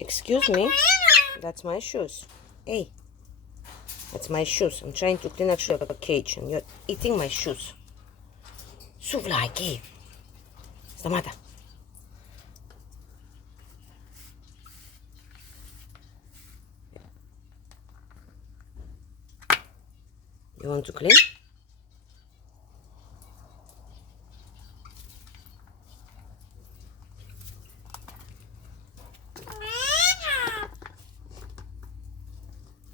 Excuse me. That's my shoes. Hey, that's my shoes. I'm trying to clean actually a cage and you're eating my shoes. Suvlaki. Stamata. You want to clean?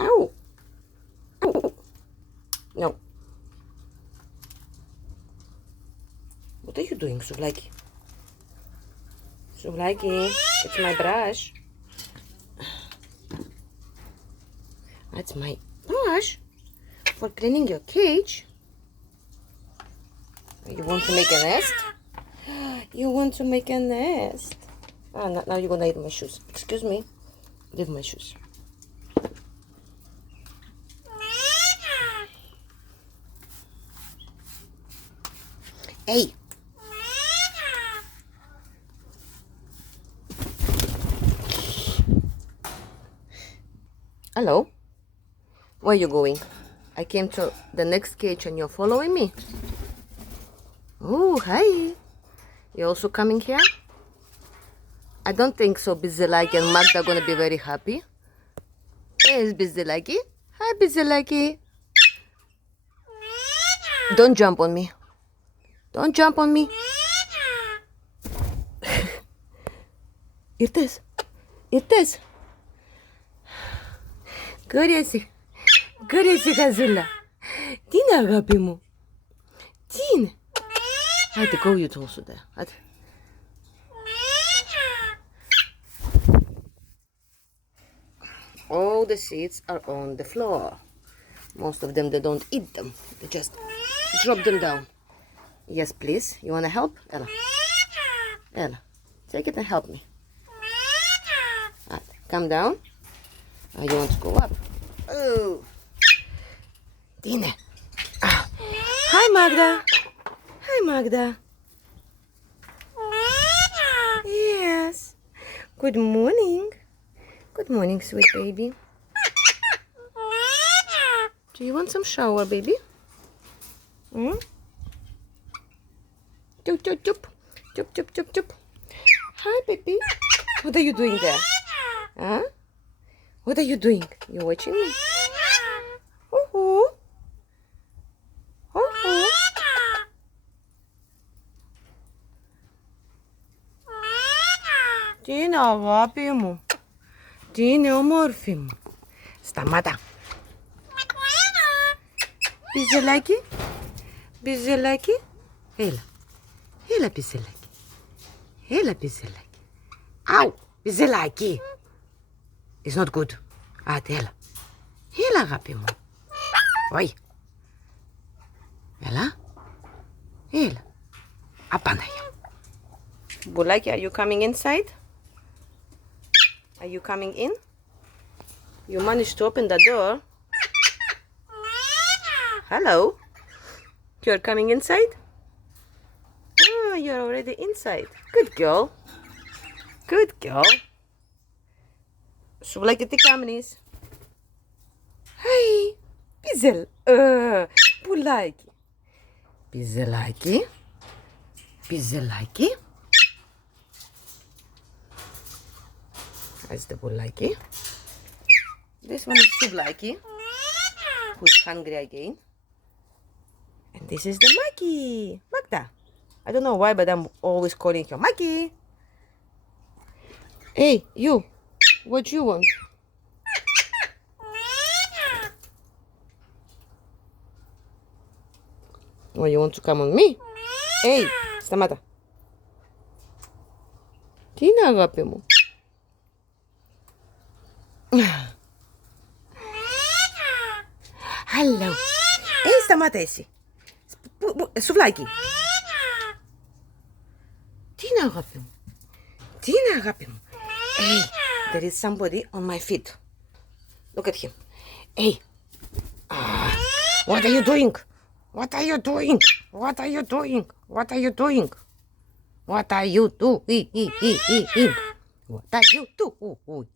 Ow! Ow! No. What are you doing, Suvlaki? Suvlaki, it's my brush. That's my brush for cleaning your cage. You want to make a nest? You want to make a nest? Ah, now you're gonna eat my shoes. Excuse me. Leave my shoes. Hey. Hello. Where are you going? I came to the next cage and you're following me. Oh, hi. You're also coming here? I don't think so. Busy-Lucky and Magda are gonna be very happy. Yes, Busy-Lucky. Hi, Busy-Lucky. Don't jump on me. Don't jump on me. Ήρθες. Ήρθες. Κόρια χαζούλα. Τι είναι αγάπη μου. Τι είναι. Άντε, go you also there. Άντε. All the seeds are on the floor. Most of them, they don't eat them. They just drop them down. Yes, please. You want to help? Ella. Ella, take it and help me. Right, come down. You want to go up? Oh. Dine. Ah. Hi, Magda. Hi, Magda. Yes. Good morning. Good morning, sweet baby. Do you want some shower, baby? Hmm? Chup, chup, chup. Chup, chup, chup, chup. Hi, baby. What are you doing there? Huh? What are you doing? You watching me? Oh, oh. Τι είναι αγάπη μου. Τι είναι όμορφη μου. Σταμάτα. Busy-Lucky. Busy-Lucky. Έλα. Έλα, Busy-Lucky. Έλα, Busy-Lucky. Αου, Busy-Lucky. It's not good. Άντε, έλα. Έλα, αγάπη μου. Όχι. Έλα. Έλα. Απάναγια. Bulaki, are you coming inside? Are you coming in? You managed to open the door. Hello. You're coming inside? Oh, you're already inside. Good girl. Good girl. Bulaki, τι κάνεις? Hi. Pizel. Bulaki. Busy-Lucky. Busy-Lucky. That's the Bulaki. This one is Suvlaki, who's hungry again. And this is the Maggie. Magda. I don't know why, but I'm always calling her Maggie. Hey, you. What you want? Oh, you want to come on me? Hey, σταμάτα. Τι είναι αγάπη μου? Hello. Hey, σταμάτα εσύ. Σουβλάκι. Τι είναι αγάπη μου? Τι είναι αγάπη μου? Hey, there is somebody on my feet. Look at him. Hey. What are you doing? What are you doing? What are you doing? What are you doing? What are you doing? That you too. Wow.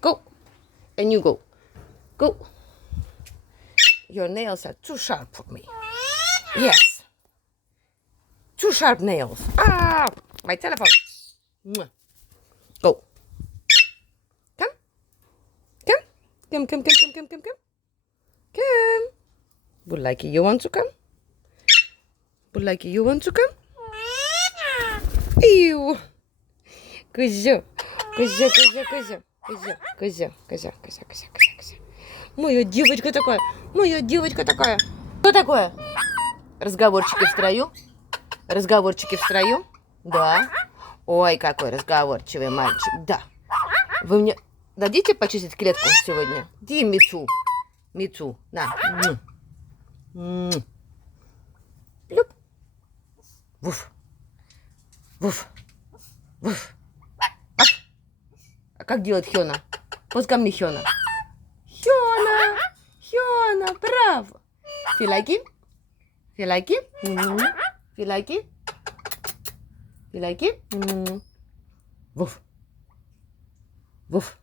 Go. And you go. Go. Your nails are too sharp for me. Yes. Too sharp nails. My telephone. Go. Come. Come. Bulaki, you want to come? Bulaki, you want to come? Ew. Козё. Моя девочка такая. Что такое? Разговорчики в строю? Да. Ой, какой разговорчивый мальчик. Да. Вы мне дадите почистить клетку сегодня? Ди Мицу, на. Плюп. Вуф. А как делать Хёна? Вот ко мне Хёна. Хёна, браво. Feel like it? Вуф. Вуф.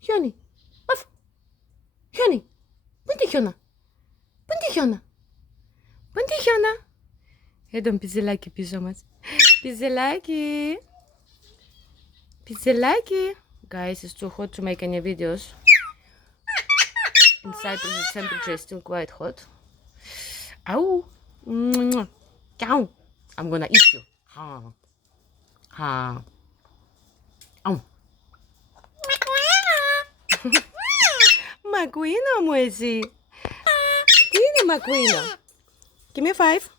Хёни. Bunti Хёна. Едем пизелаки пижамас. Pizzelaki. Guys, it's too hot to make any videos. Inside the temperature is still quite hot. Ow. Cow. I'm gonna eat you. Ha. Ow. Maguino, Moisey. Teeny Maguino. Give me 5.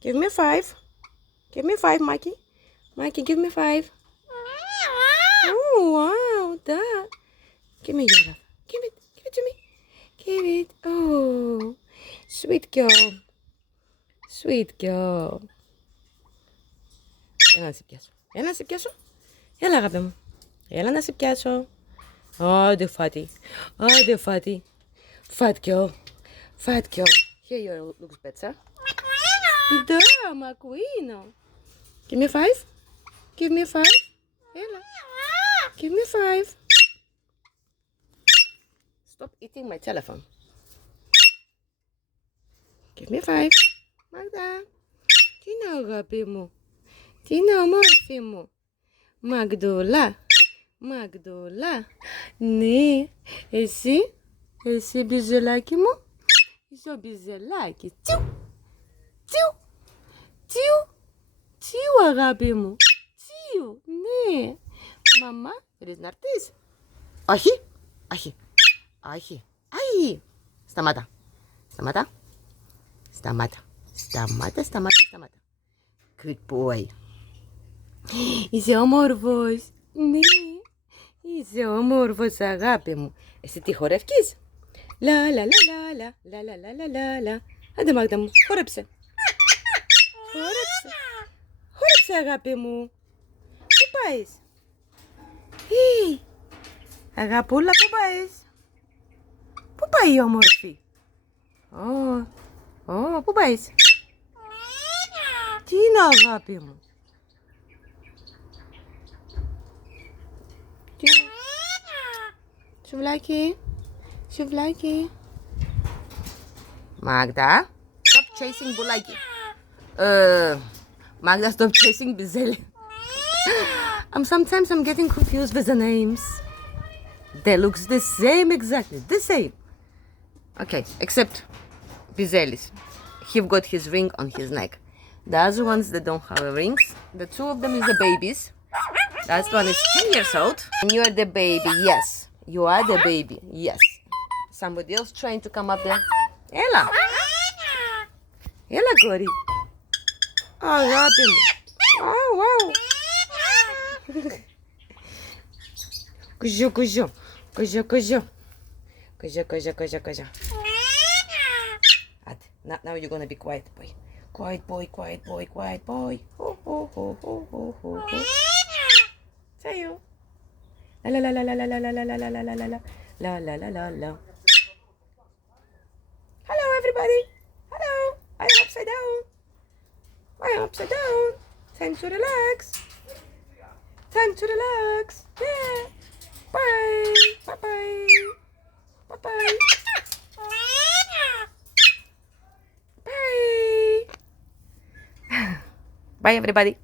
Give me 5, Mikey. Mikey, give me 5. Oh, wow, that. Give me your love. Give it to me. Give it. Oh, sweet girl. Έλα να σε πιάσω. Έλα, αγάπη μου. Έλα να σε πιάσω. Άντε, φάτι. Fat girl. Here you looks better. Да, Макуино. Give me 5. Έλα. Give me 5. Stop eating my telephone. Give me 5. Μάγδα. Τι είναι αγάπη μου. Τι είναι ομόρφη μου. Μαγδούλα. Ναι. Εσύ μπιζελάκι μου. Είσαι ο μπιζελάκι. Τσιου αγάπη μου. Τσιου. Ναι. Μαμά, θέλεις να έρθεις? Όχι. Αϊ. Σταμάτα. Good boy. Είσαι όμορφος. Ναι. Είσαι όμορφος αγάπη μου. Εσύ τι χορεύκεις? Λα. Άντε Μάγδα μου, χόρεψε αγάπη μου. Πού πάεις? Αγαπούλα, πού πάεις? Πού πάει η όμορφη? Πού πάεις? Τι είναι αγάπη μου? Σουβλάκι. Magda, stop chasing Bulaki. Magda, stop chasing Bizeli. Sometimes I'm getting confused with the names. They look the same, exactly the same. Okay, except Bizelis. He've got his ring on his neck. The other ones that don't have rings. The two of them is the babies. That one is 10 years old. And you are the baby, yes. You are the baby, yes. Somebody else trying to come up there. Ella, Gori. Αγάπη μου. Wow. Κουζό. Now you're gonna be quiet, boy. Quiet boy, quiet boy, quiet boy. Ho, ho, ho, ho, ho, ho, ho. Sayo. La la la la la la la la la la la la la la la la la la la. Hello everybody. Hello. I'm upside down. I'm upside down. Time to relax. Time to relax. Yeah. Bye. Bye bye. Bye bye. Bye. Bye everybody.